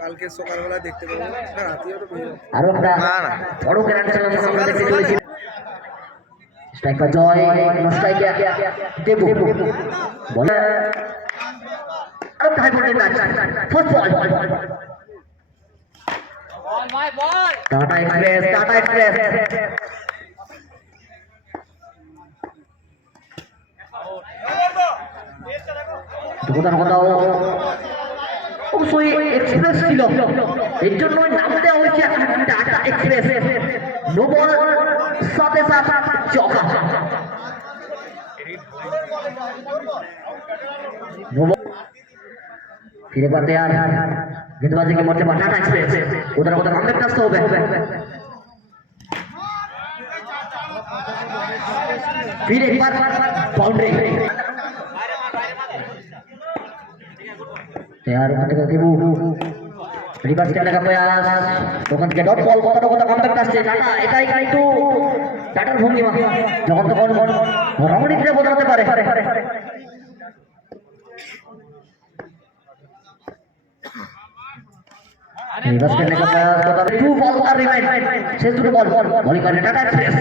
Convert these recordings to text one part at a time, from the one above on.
কালকে সকালবেলা দেখতে পাবো না, রাতেও তো আরো একটা বড় গ্র্যান্ড স্ল্যাম আমরা দেখতে চলেছি। স্ট্রাইকার জয় স্ট্রাইকার দেবু বলে আরো হাই ভোল্টেজ ম্যাচ ফার্স্ট বল টাটা এক্সপ্রেস কোথাও অবশ্যই এক্সপ্রেস ছিল, এর জন্য নাম দেওয়া হয়েছে টাটা এক্সপ্রেস। নো বল সাথে সাথে চকা ফিরে পাতে আর গেंदबाजी के मोर्चे पर टाटा एक्सप्रेस उधर कमबैक আসতে হবে। फिर एक बार बाउंड्री तैयार देबू रिवर्स करने का प्रयास ওখান থেকে ডট বল কত কমব্যাক আসছে টাটা। এটাই কিন্তু টাটার ভঙ্গিমা, যখন তখন রমণীকে বদলাতে পারে। रिवर्स करने का प्रयास टू बॉल का रिमाइंड शेष দুটো বল বলি করে টাটা এক্সপ্রেস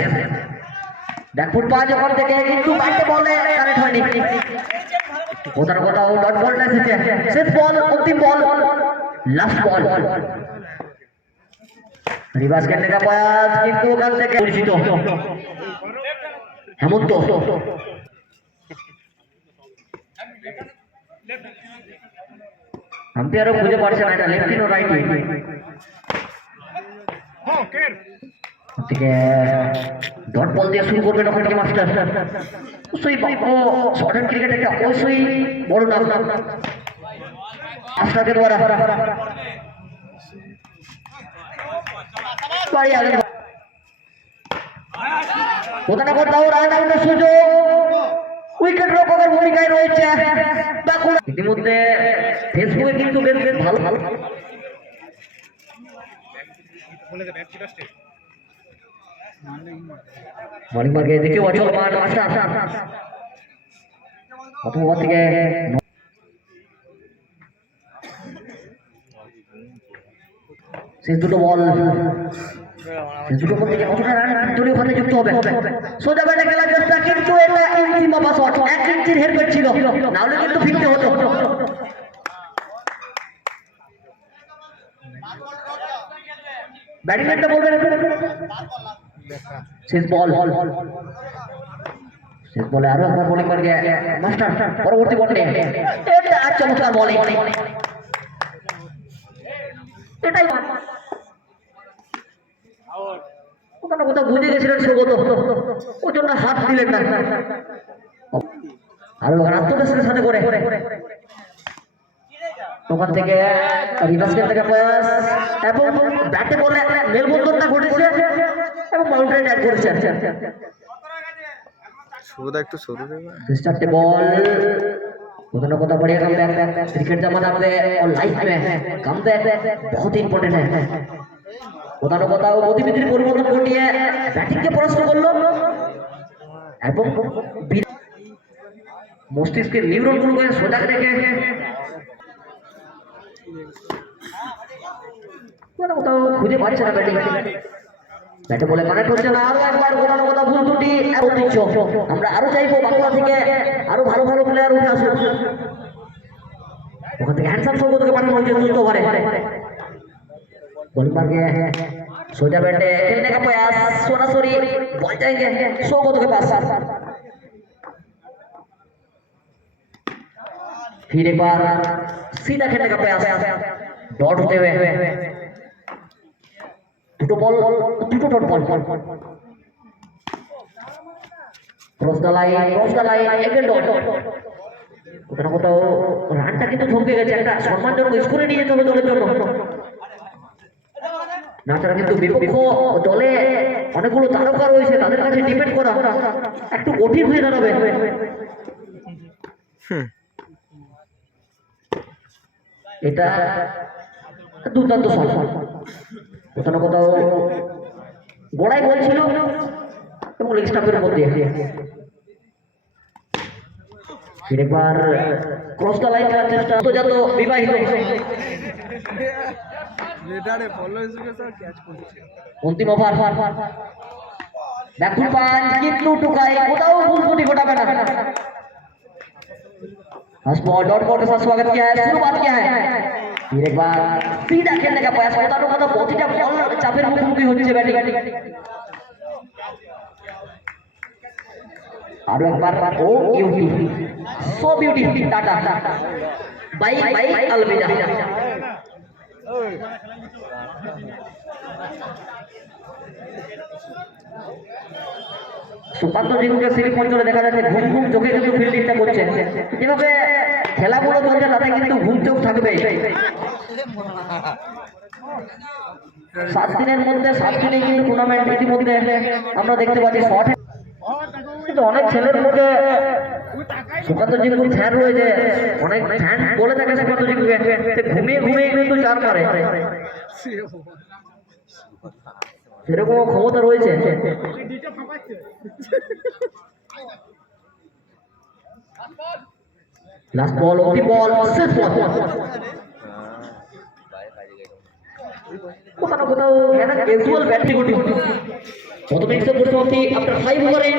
ব্যাকফুট পা যখন থেকে কিন্তু ব্যাটে বলে কানেক্ট হয়নি। কোথাও ডট বলটা এসেছে, শেষ বল অন্তিম বল লাস্ট বল। रिवर्स करने का प्रयास কিন্তু ওখান থেকে পরিচিত হেমন্ত আম্পায়ারও খুঁজে পারছে না এটা লেফট না রাইট। ঠিক ডট বল দিয়ে শুরু করবে তখন কি মাস্টার অবশ্যই শর্ট ক্রিকেট একটা অবশ্যই বড় নাম মাস্টারকে দ্বারা কোথাও রান আউটের সুযোগ, উইকেট রক্ষকের ভূমিকায় রয়েছে। ইতিমধ্যে ফেসবুকে কিন্তু বেশ ভালো বোলিং মার্কে দেখে অচল মান মাস্টার প্রথম ওভার থেকে শেষ দুটো বল দুটো বল থেকে কতটা রান দলীয় খাতে যুক্ত হবে। সোজা ব্যাটে খেলার চেষ্টা কিন্তু এটা ইঞ্চি মাপা শট, 1 ইঞ্চির হেরফের ছিল, নাহলে কিন্তু ফিরতে হতো। ব্যাটিং একটা বলবেন শেষ বল আরো একবার বোলিং করবে মাস্টার পরবর্তী বলে এটা চমৎকার বলিং এটাই কোথাও বুঝে গেছিলেন সৌগত, ওই জন্য হাত দিলেন না। আরো আত্মবিশ্বাসের সাথে করে ওখান থেকে রিভার্স থেকে প্রয়াস এবং ব্যাটে বলে মেলবন্ধনটা ঘটেছে এবং বাউন্ডারি অ্যাড করেছে। শুরুটা একটু সরু দেবে चारटे बॉल कोथा बढ़िया कमबैक क्रिकेट जमाना में और लाइफ में कमबैक बहुत ही इंपॉर्टेंट है। কোথাও গতিবিধির পরিবর্তন ঘটিয়ে ব্যাটিংকে পরাস্ত করলো এবং মস্তিষ্কের নিউরনগুলোকে সজাগ রেখে কোথাও খুঁজে পাচ্ছে না ব্যাটিং, ব্যাটে বলে কানেক্ট হচ্ছে না। আরো একবার কোথাও ভুল দুটি ঐতিহ্য, আমরা আরো চাইবো বাংলা থেকে আরো ভালো প্লেয়ার উঠে আসুক। ওখান থেকে হ্যান্ডসাম সৌগতকে পাঠানো হয়েছে দ্রুত ওভারে। बॉलिंग मार गया है सोजा बैठे खेलने का प्रयास सोना सोरी बॉल जाएंगे सौगत के पास। फिर एक बार सीधा खेलने का प्रयास डॉट होते हुए दुटो dot ball cross the line एक डॉट কোথাও রানটা কিন্তু থমকে গেছে, একটা সম্মানজনক স্কোরে নিয়ে যেতে হবে দলের জন্য। না তারা কিন্তু বিপক্ষ দলে অনেকগুলো তারকা রয়েছে, তাদের কাছে ডিপেন্ড করা একটু কঠিন হয়ে দাঁড়াবে। এটা দুর্দান্ত শট, কোথাও গোড়ায় বলছিল এবং লেগ স্টাম্পের মধ্যে একবার ক্রস দ্য লাইন খেলার চেষ্টা যত বিবাহিত রেডারে ফলো হিসেবে স্যার ক্যাচ করছে। অন্তিম ওভার ব্যাকুল পাঁচ কিন্তু টুকাই কোথাও ভুল ত্রুটি ঘটাবে না बॉल डॉट बॉल के साथ स्वागत किया है शुरुआत किया है फिर एक बार सीधा खेलने का प्रयास होता तो मतलब बहुत ही बॉल चापेर मुखोमुखी হচ্ছে ব্যাটিং আর একবার ও beauty so beauty tata bye bye আলবিদা সুপান্ত জিগুকে সিরিজ অঞ্চলে দেখা যাচ্ছে ঘুম ঘুম চোখে কিন্তু ফিল্ডিংটা করছে যেভাবে খেলাগুলো চলছে তাতে কিন্তু ঘুম চোখ থাকবে 7 দিনের মধ্যে 7 দিনে কিন্তু টুর্নামেন্ট ইতিমধ্যে আমরা দেখতে পাচ্ছি শর্ট কিন্তু অনেক ছেলের মধ্যে সুকান্ত জিঙ্গুর ফ্যান রয়েছে অনেক ফ্যান বলে থাকে সুকান্ত জিঙ্গুকে ঘুমিয়ে ঘুমিয়ে কিন্তু চার মারে সেরকম ক্ষমতা রয়েছে লাস্ট বল অন্তিম বল শেষ বল কোথাও না কোথাও একটা ক্যাজুয়াল ব্যাটিং প্রথমে 100 পরিসমাপ্তি আফটার 5 ওভারে